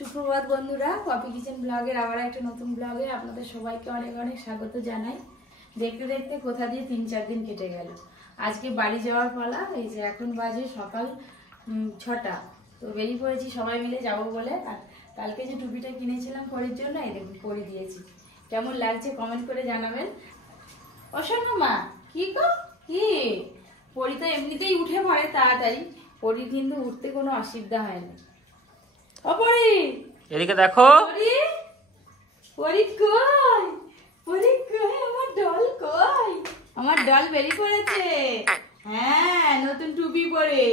সুপ্রভাত বন্ধুরা, poppy kitchen ব্লগের আবার একটা নতুন ব্লগে আপনাদের সবাইকে অনেক অনেক স্বাগত জানাই। দেখতে দেখতে কোথা দিয়ে 3-4 দিন কেটে গেল। আজকে বাড়ি যাওয়ার পালা। এই যে এখন বাজে সকাল 6টা, তো বেরিয়ে পড়েছি সবাই মিলে যাবো বলে। আর কালকে যে টুপিটা কিনেছিলাম পরের জন্য এই দেখুন পরে দিয়েছি। কেমন লাগছে কমেন্ট করে জানাবেন। অসংখ্য মা কি পরি তো এমনিতেই উঠে পড়ে তাড়াতাড়ি, পরি কিন্তু উঠতে কোনো অসুবিধা হয় না। অপরি এদিকে দেখো, পরি কই, পরি কই, আমার ডল কই? আমার ডল বেরিয়ে পড়েছে। হ্যাঁ, নতুন টুপি পরে।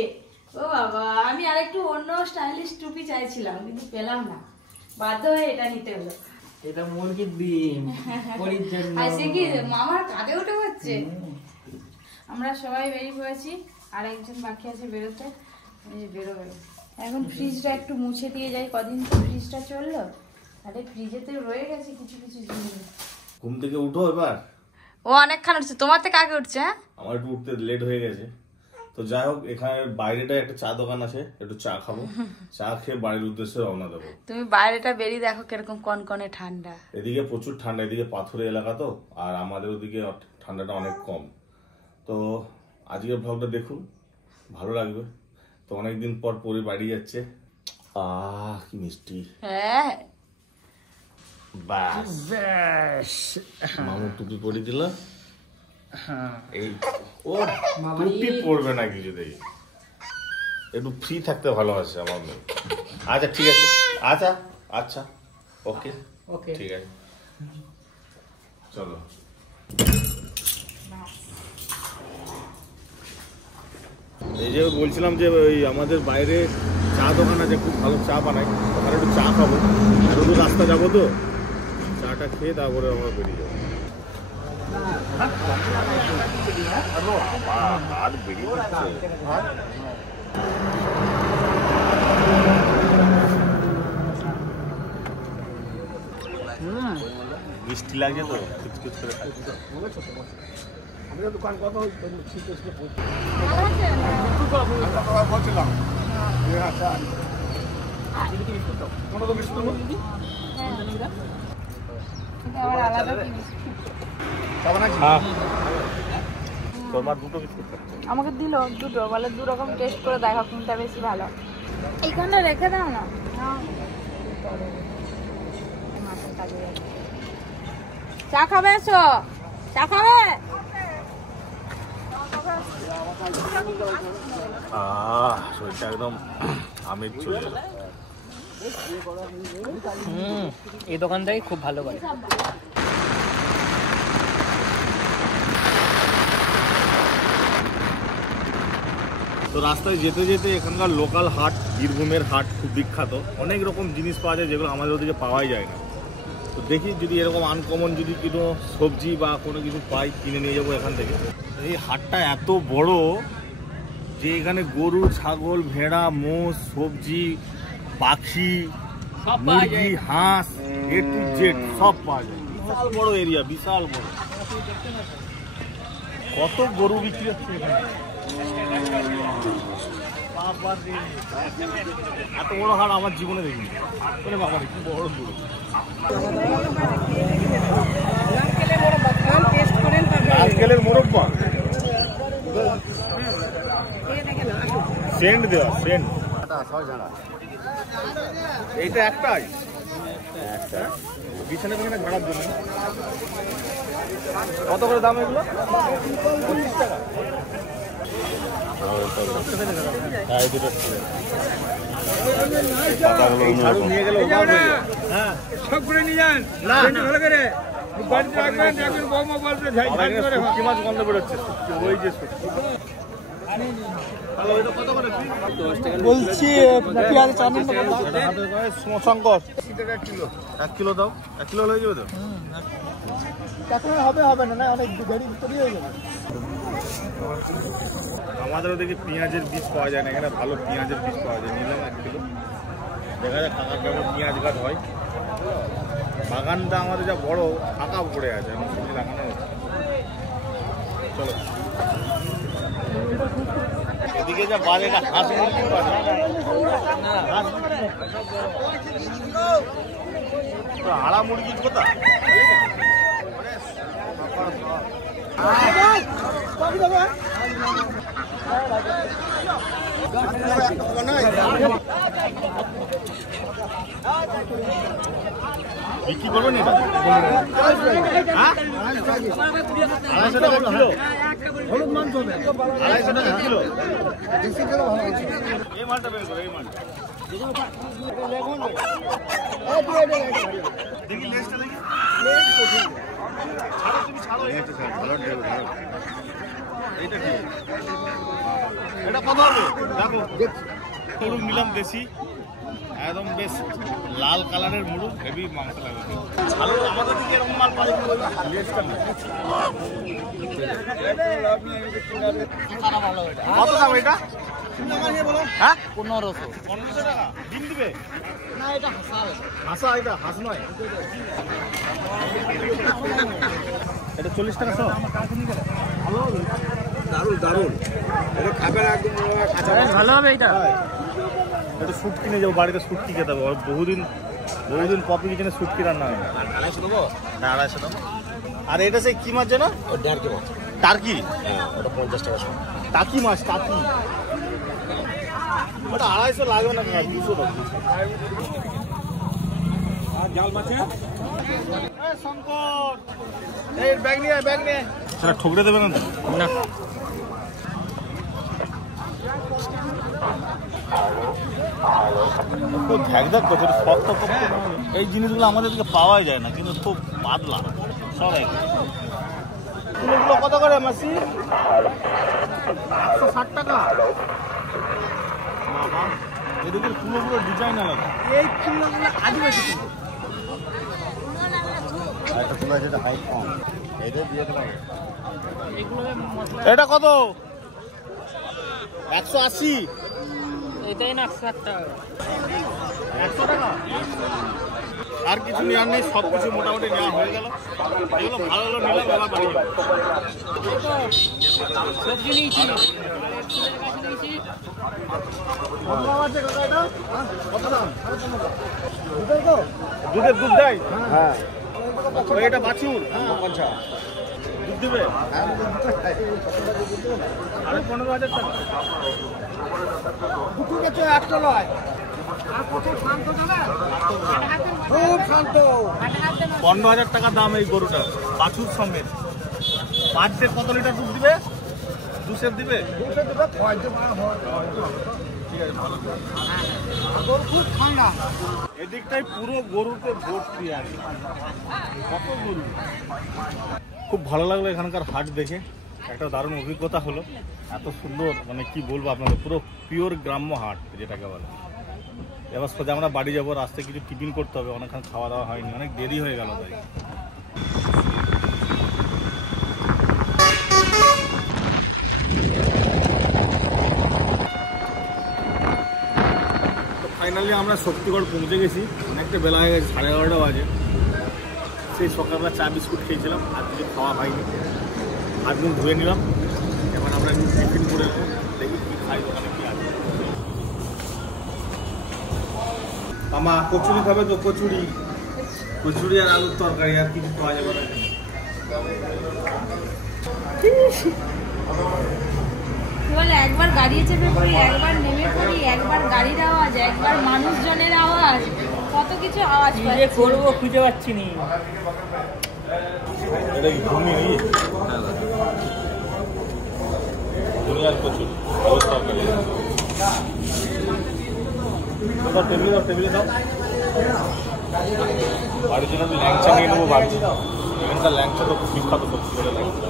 ও বাবা, আমি আরেকটু অন্য স্টাইলিশ টুপি চাইছিলাম কিন্তু পেলাম না, বাধ্য হয়ে এটা নিতে হলো। এটা মুরগির ডিম পরির জন্য। আজকে কি মামার কাঁধে উঠে হচ্ছে। আমরা সবাই বেরিয়ে পড়েছি, আর একজন বাকি আছে বেরোতে। বেরোবে এখন। ফ্রিজটা একটু মুছে দিয়ে যাই, কদিন তো ফ্রিজটা চললো, আরে ফ্রিজেতে রয়ে গেছে কিছু কিছু জিনিস। ঘুম থেকে উঠো এবার। ও অনেকক্ষণ উঠছে, তোমার থেকে আগে উঠছে। আমার একটু উঠতে লেট হয়ে গেছে, তো যাই হোক এখানে বাইরেটা একটা চা দোকান আছে, একটু চা খাবো, চা খেয়ে বাড়ির উদ্দেশ্যে রওনা দেবো। তুমি বাইরেটা বেরিয়ে দেখো কিরকম কনকনে ঠান্ডা। এদিকে প্রচুর ঠান্ডা, এদিকে পাথুরে এলাকা তো, আর আমাদের ওদিকে ঠান্ডাটা অনেক কম। তো আজকের ব্লগটা দেখুন, ভালো লাগবে। তো অনেকদিন পর পরে বাড়ি যাচ্ছে। কি মিষ্টি। হ্যাঁ বাস মামু টুপি পরে দিল। এই ও টুপি পরবে না কিছুতেই, একটু ফ্রি থাকতে ভালোবাসে আমার মেয়ে। আচ্ছা ঠিক আছে, আচ্ছা আচ্ছা ওকে ওকে ঠিক আছে, চলো। এই যে বলছিলাম যে ওই আমাদের বাইরে চা দোকান আছে, খুব ভালো চা বানায়, ওখানে একটু চা খাবো। আর একটু রাস্তা যাবো, তো চাটা খেয়ে তারপরে আমরা বেরিয়ে যাবো। আর বেরিয়ে মিষ্টি লাগছে তো, কুচকুচ করে দোকান কত বলছিলাম। আমাকে দিল দুটো, বলে 2 রকম টেস্ট করে দেখো কোনটা বেশি ভালো। এইখানটা রেখে দাও না। চা খাবে? এসো, চা খাবে? শরীরটা একদম আমেজ চলে গেল। এই দোকানটাই খুব ভালো করে। তো রাস্তায় যেতে যেতে এখানকার লোকাল হাট, বীরভূমের হাট খুব বিখ্যাত। অনেক রকম জিনিস পাওয়া যায় যেগুলো আমাদের ওদিকে পাওয়াই যায় না। তো দেখি যদি এরকম আনকমন যদি কোনো সবজি বা কোনো কিছু পাই, কিনে নিয়ে যাবো এখান থেকে। এই হাটটা এত বড় যে এখানে গরু, ছাগল, ভেড়া, মোষ, সবজি, পাখি, মুরগি, হাঁস, A to Z সব পাওয়া যায়। বিশাল বড় এরিয়া, বিশাল বড়। কত গরু বিক্রি হচ্ছে এখানে, এত বড় হাট আমার জীবনে দেখিনি। বাবা কি বড় গরু। আজকালের মোরব্বা সেন্ট দেওয়া, সেন্ট। এইটা একটাই একটা বিছানা বিছানা ঝাড়ার জন্য। কত করে দাম এগুলো? 25 টাকা। নিয়ে গেলে হ্যাঁ সব করে নিয়ে যান, ভালো করে বাড়িতে রাখবেন। একজন বৌমা বলবে শুটকি মাছ গন্ধ বেরোচ্ছে, ওই যে বলছি পেঁয়াজ চাউমিন শঙ্কর 1 কিলো দাও। 1 কিলো হয়ে যাবে তো? হবে না, অনেক গাড়ি ভিতরেই হয়ে যাবে। আমাদের ওদিকে পেঁয়াজের বীজ পাওয়া যায় না, এখানে ভালো পেঁয়াজের বীজ পাওয়া যায়। নিলাম 1 কিলো। দেখা যাক কাকার কেমন পেঁয়াজ গাছ হয়। বাগানটা আমাদের যা বড়, ফাঁকা পড়ে আছে, এখন সবজি লাগানো হচ্ছে। চলো এদিকে যা বাজে না, হাঁস মুরগি বাজে। আড়া মুরগি কোথা বিক্রি করবেন এটা 250 টাকা কিলো হলুদ মাংস হবে 250 টাকা কিলো এই মালটা বের করো এই মালটা দেখি লেজটা দেখি ছাড়ো তুমি ছাড়ো এটা ভালো দেব এইটা ঠিক এটা কত হবে দেখো মুরগ নিলাম দেশি একদম বেশ লাল কালারের মুরগ হেভি মাংস লাগে ভালো আমাদের দিকে এরকম মাল পাওয়া যায় কত দাম এটা হ্যাঁ 1500 টাকা ডিম দিবে না এটা হাসা এটা হাস নয় এটা 40 টাকা সব ভালো দারুণ দারুণ এটা খাবার একদম ভালো হবে এটা এটা শুট কিনে যাবো বাড়িতে শুটকি খেতে হবে বহুদিন পপি কিচেনে শুটকি রান্না হয় 250 দেবো হ্যাঁ 250 দেবো আর এটা সেই কি মাছ যেন টার্কি ওটা 50 টাকা টাকি মাছ টাকি ওটা 250 লাগবে না 200 টাকা আর জাল মাছে এই শঙ্কর এই ব্যাগ নিয়ে সেটা ঠুকরে দেবে না না খুব ঝাঁকঝাক করছে শক্ত এই জিনিসগুলো আমাদের দিকে পাওয়াই যায় না কিন্তু খুব পাতলা সব এক ফুলগুলো কত করে মাসি 160 টাকা বাবা এদিকে ফুলগুলো ডিজাইন আলাদা এই ফুলগুলো আদিবাসী একটা ফুল আছে এটা হাইট কম এটা দিয়ে দিলাম এটা কত 180 এটাই না 60 টাকা 100 টাকা আর কিছু নেওয়ার নেই সব কিছু মোটামুটি নেওয়া হয়ে গেল এগুলো ভালো হলো নিলাম এবার বাড়ি যাবো সবজি নিয়েছি দুধের দুধ দেয় হ্যাঁ এটা বাছুর দুধ দেবে আরে 15,000 টাকা একটা নয় 15,000 টাকা দাম এই গরুটা বাছুর সমেত 5 সের কত লিটার দুধ দিবে 2 সের দিবে ঠিক আছে ভালো গরু খুব ঠান্ডা এদিকটাই পুরো গরুতে ভর্তি আছে কত গরু খুব ভালো লাগলো এখানকার হাট দেখে একটা দারুণ অভিজ্ঞতা হলো এত সুন্দর মানে কি বলবো আপনাদের পুরো পিওর গ্রাম্য হাট যেটাকে বলে এবার সোজা আমরা বাড়ি যাবো রাস্তায় কিছু টিফিন করতে হবে অনেকক্ষণ খাওয়া দাওয়া হয়নি অনেক দেরি হয়ে গেল তাই তো ফাইনালি আমরা শক্তিগড় পৌঁছে গেছি অনেকটা বেলা হয়ে গেছে 11:30 বাজে সেই সকালবেলা চা বিস্কুট খেয়েছিলাম আর কিছু খাওয়া হয়নি হাত মুখ ধুয়ে নিলাম এবার আমরা একটু টিফিন করে নেবো দেখি কী খাই ওখানে কী আছে আমা কচুরি খাবে তো কচুরি আর আলুর তরকারি আর কিছু পাওয়া যাবে না বলে একবার গাড়ি চেপে পড়ি একবার নেমে পড়ি একবার গাড়ির আওয়াজ একবার মানুষজনের আওয়াজ কত কিছু আওয়াজ পাচ্ছি করবো খুঁজে পাচ্ছি নি এটা কি ঘুমি নেই দুনিয়ার কচুরি আলুর তরকারি টেবিলে দাও বাড়ির জন্য আমি ল্যাংচা নিয়ে নেবো ভাবছি এখানকার ল্যাংচা তো খুব বিখ্যাত সত্যি করে ল্যাংচা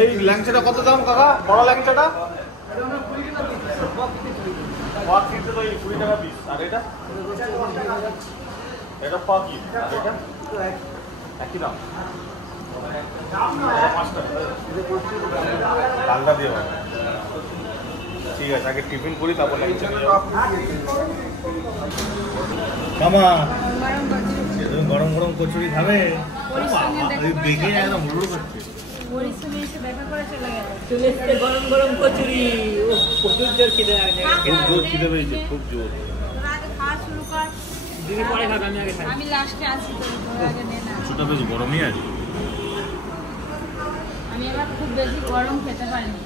এই ল্যাংচাটা কত দাম কাকা বড় ল্যাংচাটা 20 টাকা পিস আর এটা এটা পাকি আর এটা একই দাম 5 টাকা ডালটা দিয়ে হবে ঠিক আছে আগে টিফিন করি তারপর ল্যাংচা নিয়ে যাবো মামা গরম গরম কচুরি খাবে দেখে একদম মুড়ো করছে গরম গরম কচুরি প্রচুর জোর খিদে খুব জোর খিদে পেয়েছে খুব জোর দিদি পরে খাবে, আমি আগে খাই। আমি লাস্টে আছি তো, তোর আগে নে না। কিছুটা বেশ গরমই আছে। আমি এবার খুব বেশি গরম খেতে পারি না,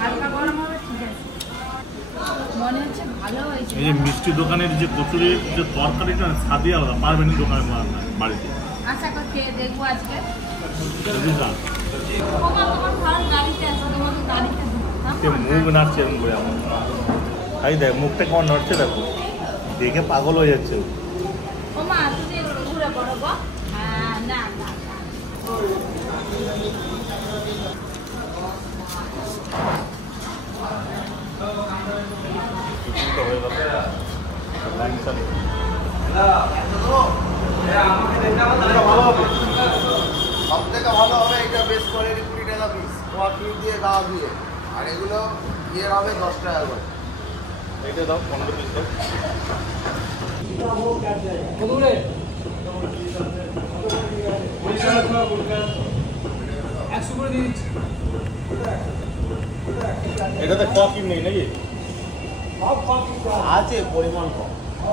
হালকা গরম হবে ঠিক আছে। মনে হচ্ছে ভালো হয়েছে। এই যে মিষ্টি দোকানের যে কচুরির যে তরকারিটা স্বাদই আলাদা, পারবেন দোকানে বাড়িতে। আশা করি খেয়ে দেখবো আজকে। বুঝলাম তোমার খাওয়ার গাড়িতে আছে, তোমাকে গাড়িতে মুখ নাড়ছে এরকম করে আমার। তাই দেখ মুখটা কেমন নড়ছে, দেখো দেখে পাগল হয়ে যাচ্ছে। ও মা তুমি একটু ঘুরে পড়ো গো। হ্যাঁ না না না। হয়ে গেল সব থেকে ভালো হবে এটা বেশ করে 20 টাকা পিস, পোয়া পিস দিয়ে গাওয়া দিয়ে, আর এগুলো ইয়ে হবে 10 টাকা করে। এইটা দাও 15 পিস দাও। এটাতে ক কি নেই নাকি? আছে পরিমাণ কম,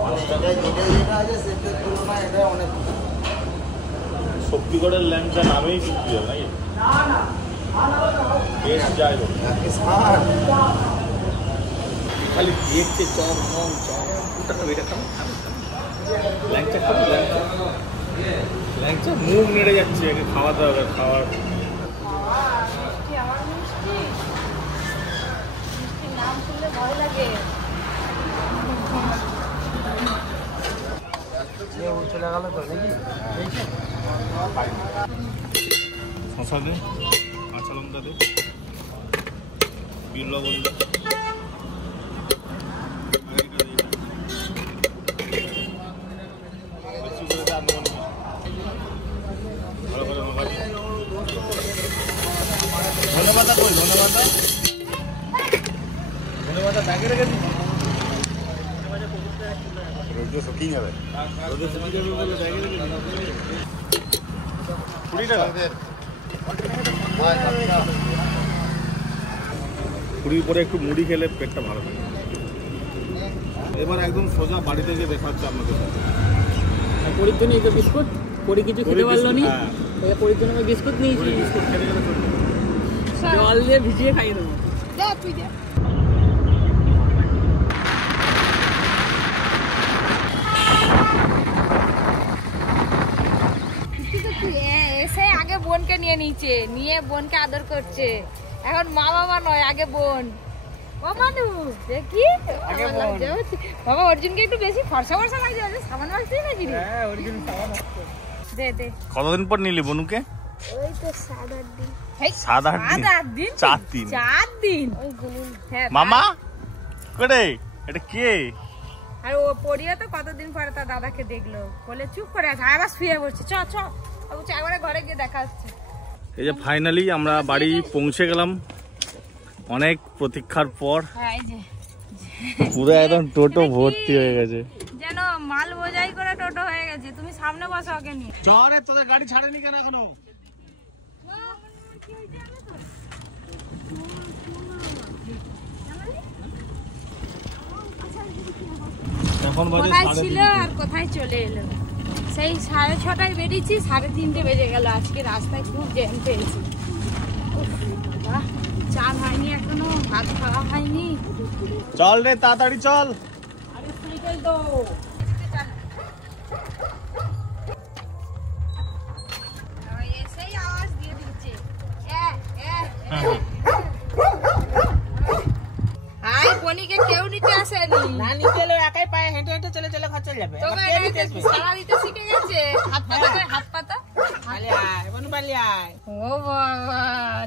অনেক জায়গায় যেটা আছে সেটার তুলনায় এটা অনেক কম। শক্তিগড়ের ল্যাংচা নামেই বিক্রি হয় নাকি? বেশ যাই হোক, খালি দেখছে চপ মন চপ। ওটা খাবে, এটা খাবে, ল্যাংচা খাবে, ল্যাংচা মুখ নেড়ে যাচ্ছে, একে খাওয়াতে হবে। খাওয়ার মিষ্টি, আমার মিষ্টি, মিষ্টির নাম শুনলে ভয় লাগে। চলে গেল তো নাকি? শশা দে, কাঁচা লঙ্কা দে, বিট লবণ দে, বেশি করে দে, আন্দোলন কর। ভালো করে মাখাবি। ধনেপাতা কই? ধনেপাতা ব্যাগে রেখে দিচ্ছি। রোজ শুকিয়ে যাবে। রোদে শুকিয়ে যাবে বলে ব্যাগে রেখে দিচ্ছি। 20 টাকা। 20 পরে একটু মুড়ি খেলে পেটটা ভালো থাকে। এবার একদম সোজা বাড়িতে গিয়ে দেখাচ্ছে আপনাদের সাথে। আর পরির জন্য এই যে বিস্কুট, পরি কিছু খেতে পারলো নি, হ্যাঁ। ওই পরির জন্য আমি বিস্কুট নিয়েছি, বিস্কুট খেতে গেলে চলবে। জল দিয়ে ভিজিয়ে খাইয়ে দেবো। যা তুই যা। এসে আগে বোনকে নিয়ে নিচ্ছে, নিয়ে বোনকে আদর করছে। এখন মা বাবা নয়, আগে বোন। ও মানু দেখি বাবা, অর্জুনকে একটু বেশি ফর্সা ফর্সা লাগছে, সাবান মাখছিস নাকি রে? হ্যাঁ, অরিজিন খাওয়া না। দে দে। কতদিন পর নিলি বনুকে? ওই তো 7-8 দিন। 7-8 দিন? 7-8 দিন? 4 দিন। 4 দিন। হ্যাঁ, মামা কোরে, এটা কে? আর ও পড়িয়া তো কতদিন পরে তার দাদাকে দেখলো, বলে চুপ করে আছে, আবার শুয়ে পড়ছে। চ চ বলছে একবারে ঘরে গিয়ে দেখা হচ্ছে। এই যে ফাইনালি আমরা বাড়ি পৌঁছে গেলাম অনেক প্রতীক্ষার পর। হ্যাঁ, এই যে পুরো একদম টোটো ভর্তি হয়ে গেছে। যেন মাল বোঝাই করে টোটো হয়ে গেছে। তুমি সামনে বসো ওকে নিয়ে। চরে তোদের গাড়ি ছাড়েনি কেন এখনো? এখন বাজে কোথায় ছিল আর কোথায় চলে এলো। সেই 6:30টায় বেরিয়েছি, 3:30 বেজে গেল। আজকে রাস্তায় খুব জ্যাম পেয়েছি। বাহ, চান হয়নি এখনো, ভাত খাওয়া হয়নি। চল রে তাড়াতাড়ি চল। আরে সাইকেল তো এসেই আওয়াজ দিয়ে দিচ্ছে। আই বনিকে কেউ নিতে আসেনি। না নিতে এলো, একাই পায়ে হেঁটে হেঁটে চলে চলে ঘর চলে যাবে। তোকে সারা দিতে শিখে গেছে। হাত পাতা করে, হাত পাতা। বালি আয়, বনু বালি আয়। ও বাবা,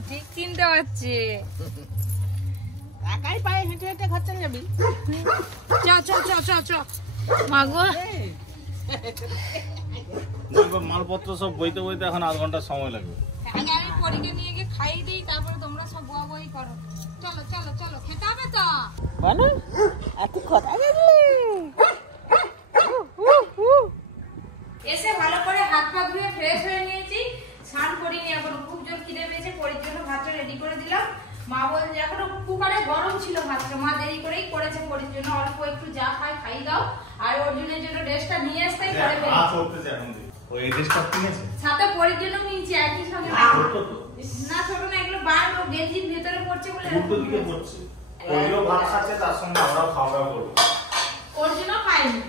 ঠিক চিনতে পারছি। একাই পায়ে হেঁটে হেঁটে ঘর চলে যাবি। চ চ চ চ চ মাগো। মালপত্র সব বইতে বইতে এখন 8 ঘন্টা সময় লাগবে। আগে আমি পরীকে নিয়ে গিয়ে খাইয়ে দিই, তারপরে তোমরা সব বয়া বই করো। চলো চলো চলো, খেতে হবে তো। বনু এত কথা গেলি। এসে ভালো করে হাত পা ধুয়ে ফ্রেশ হয়ে নিয়েছি, স্নান করিনি এখন। খুব জোর খিদে পেয়েছে, পরীর জন্য ভাতটা রেডি করে দিলাম। মা বলছে এখনো কুকারে গরম ছিল ভাতটা, মা দেরি করেই করেছে পরীর জন্য। অল্প একটু যা খাই খাই দাও, আর অর্জুনের জন্য ড্রেসটা নিয়ে আসতেই পরে ফেলি। চলতেছে এখন ওই ড্রেসটা কিনেছে সাথে পরের জন্য নিয়েছি একই সঙ্গে। না ছোট না, এগুলো বার ও গেঞ্জির ভিতরে পড়ছে বলে উল্টো দিকে পড়ছে। ওইও ভাত খাচ্ছে, তার সঙ্গে আমরাও খাওয়া দাওয়া করবো। অর্জুনও খায়নি,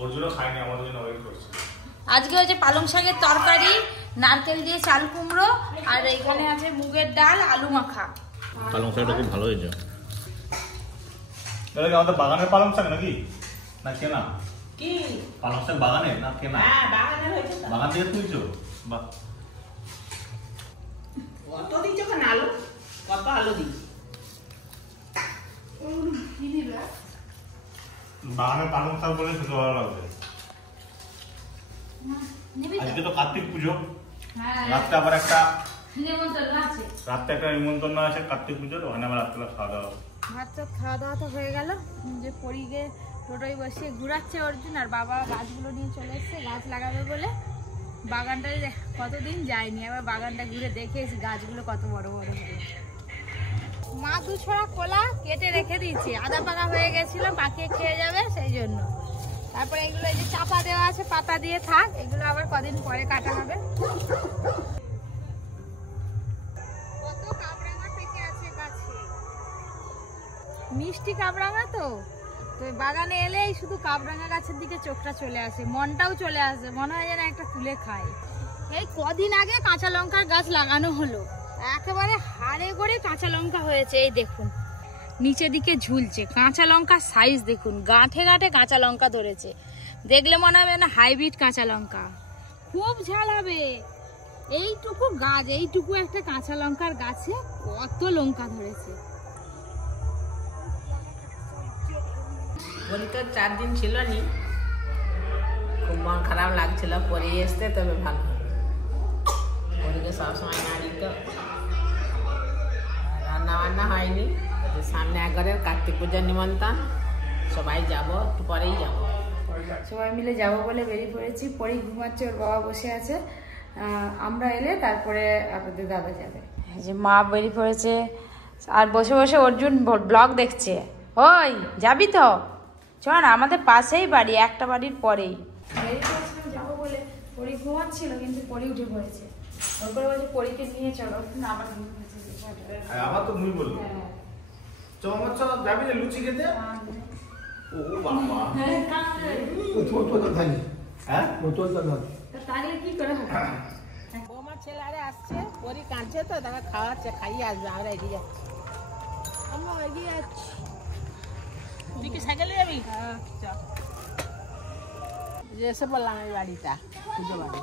অর্জুনও খায়নি, আমাদের জন্য ওয়েট করছে। আজকে হচ্ছে পালং শাকের তরকারি, নারকেল দিয়ে চাল কুমড়ো, আর এখানে আছে মুগের ডাল, আলু মাখা। পালং শাকটা খুব ভালো হয়েছে। এটা কি আমাদের বাগানের পালং শাক নাকি, না কেনা? কি পালং শাক বাগানের না কেনা? হ্যাঁ বাগানে হয়েছে তো। বাগান থেকে তুলছো? বাহ, কত দিচ্ছ কেন আলু? কত আলু দিচ্ছ? বাগানের পালং শাক বলে খেতে ভালো লাগবে। আজকে তো কার্তিক পুজো, রাত্রে আবার একটা নিমন্ত্রণ আছে কার্তিক পুজোর, ওখানে আবার রাত্রে খাওয়া দাওয়া হবে। ভাত টাত খাওয়া দাওয়া তো হয়ে গেল, যে পরিগে টোটোয় বসিয়ে ঘুরাচ্ছে অর্জুন, আর বাবা গাছগুলো নিয়ে চলে এসছে গাছ লাগাবে বলে। বাগানটায় কতদিন যায়নি, আবার বাগানটা ঘুরে দেখে এসে গাছগুলো কত বড় বড় হলো। মা দু ছড়া কলা কেটে রেখে দিয়েছি, আদা পাকা হয়ে গেছিল, পাকিয়ে খেয়ে যাবে সেই জন্য। তারপরে এগুলো এই যে চাপা দেওয়া আছে, পাতা দিয়ে থাক, এগুলো আবার কদিন পরে কাটা হবে। কত কাবরাঙা থেকে আছে গাছে, মিষ্টি কাবরাঙা তো বাগানে এলেই শুধু কাবরাঙা গাছের দিকে চোখটা চলে আসে, মনটাও চলে আসে, মনে হয় যেন একটা তুলে খায়। এই কদিন আগে কাঁচা লঙ্কার গাছ লাগানো হলো, একেবারে হাড়ে করে কাঁচা লঙ্কা হয়েছে। এই দেখুন নিচে দিকে ঝুলছে, কাঁচা লঙ্কার সাইজ দেখুন, গাঁঠে গাঁঠে কাঁচা লঙ্কা ধরেছে, দেখলে মনে হবে না হাইব্রিড কাঁচা লঙ্কা, খুব ঝাল হবে। এইটুকু গাছ, এইটুকু একটা কাঁচা লঙ্কার গাছে কত লঙ্কা ধরেছে। বলি তো 4 দিন ছিল নি, খুব মন খারাপ লাগছিল, পরে আসতে তবে ভালো হবে। পরীকে সবসময় নাড়ি তো রান্না বান্না হয়নি, সামনে একবারের কার্তিক পূজার নিমন্ত্রণ, সবাই যাব, একটু পরেই যাব। সবাই মিলে যাব বলে বেরিয়ে পড়েছি। পরে ঘুমাচ্ছে, ওর বাবা বসে আছে, আমরা এলে তারপরে আপনাদের দাদা যাবে। এই যে মা বেরিয়ে পড়েছে, আর বসে বসে অর্জুন ব্লগ দেখছে। ওই যাবি তো? চ না, আমাদের পাশেই বাড়ি, একটা বাড়ির পরেই। বেরিয়ে পড়েছিলাম যাবো বলে, পরি ঘুমাচ্ছিল কিন্তু পরি উঠে পড়েছে, ওর করে বলছে পরীকে নিয়ে চলো, না আবার আবার তো মুই বললো চমৎ যাবি না লুচি খেতে? ও বাবা, হ্যাঁ তাহলে কি করে হবে? বৌমার ছেলে আরে আসছে, পরি কাঁদছে তো, তাকে খাওয়াচ্ছে, খাইয়ে আসবে, আমরা এগিয়ে যাচ্ছি। আমরা এগিয়ে যাচ্ছি। তুই কি সাইকেলে যাবি? এসে বললাম এই বাড়িটা পুজো বাড়ি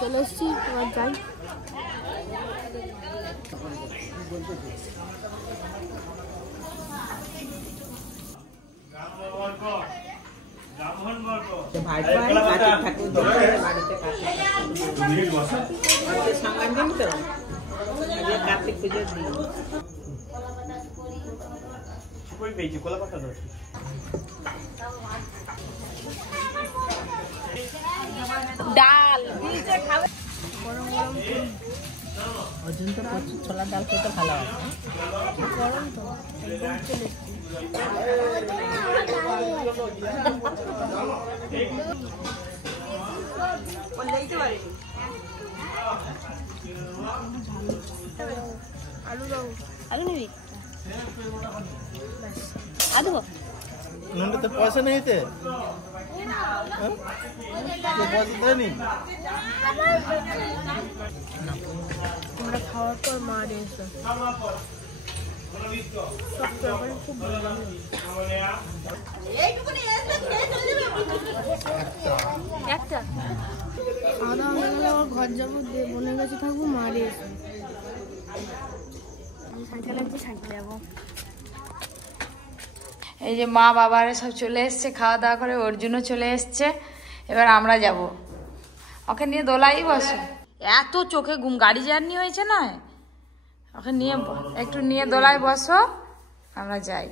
চলে এসছি, এবার যাই। কার্তিক পুজোর দিন ডাল খাবে গরম গরম। অর্জুন তো প্রচুর ছোলার ডাল খেতে ভালোবাসে, গরম তো আলু নিবি? আলু তো পয়সা নেই, তোমরা খাওয়ার পর মা এসো, সব তরকারি খুব ভালো লাগে। একটা খাওয়া দাওয়া হয়ে গেলে আবার ঘর যাবো, বোনের কাছে থাকবো, মা এসো। আমি সাইকেল লাগছে, সাইকেল যাবো। এই যে মা বাবারা সব চলে এসছে, খাওয়া দাওয়া করে অর্জুনও চলে এসছে, এবার আমরা যাব। ওকে নিয়ে দোলাই বসো, এত চোখে ঘুম, গাড়ি জার্নি হয়েছে না, ওকে নিয়ে একটু নিয়ে দোলায় বসো, আমরা যাই।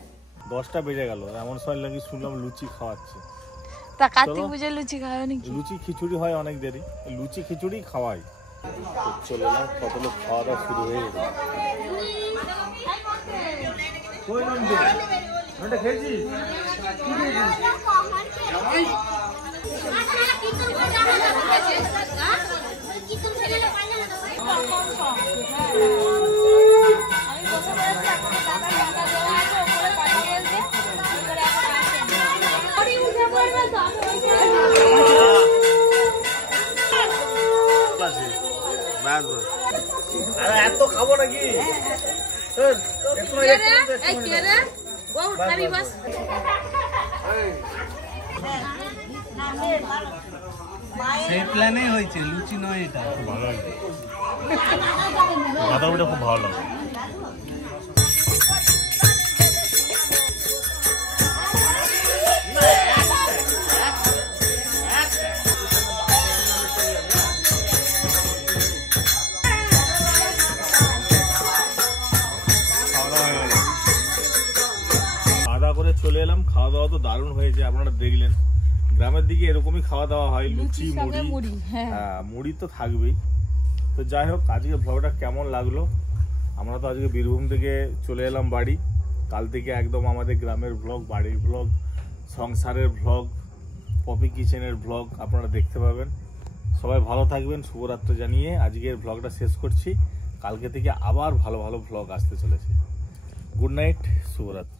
10টা বেজে গেল, এমন সময় লাগি শুনলাম লুচি খাওয়াচ্ছে। তা কার্তিক পুজোর লুচি খাওয়া নাকি? লুচি খিচুড়ি হয় অনেক দেরি, লুচি খিচুড়ি খাওয়াই। চলে এলাম, কত লোক খাওয়া দাওয়া শুরু হয়ে গেছে। এত খাবো নাকি? সেই প্ল্যানে হয়েছে, লুচি নয় এটা। ভালো হয়েছে, বাঁধাকপিটা খুব ভালো লাগে। চলে এলাম, খাওয়া দাওয়া তো দারুণ হয়েছে, আপনারা দেখলেন। গ্রামের দিকে এরকমই খাওয়া দাওয়া হয়, লুচি মুড়ি। হ্যাঁ, মুড়ি তো থাকবেই। তো যাই হোক, আজকে ভ্লগটা কেমন লাগলো? আমরা তো আজকে বীরভূম থেকে চলে এলাম বাড়ি। কাল থেকে একদম আমাদের গ্রামের ভ্লগ, বাড়ির ভ্লগ, সংসারের ভ্লগ, পপি কিচেনের ভ্লগ আপনারা দেখতে পাবেন। সবাই ভালো থাকবেন, শুভরাত্রি জানিয়ে আজকের ভ্লগটা শেষ করছি। কালকে থেকে আবার ভালো ভালো ভ্লগ আসতে চলেছে। গুড নাইট, শুভরাত্রি।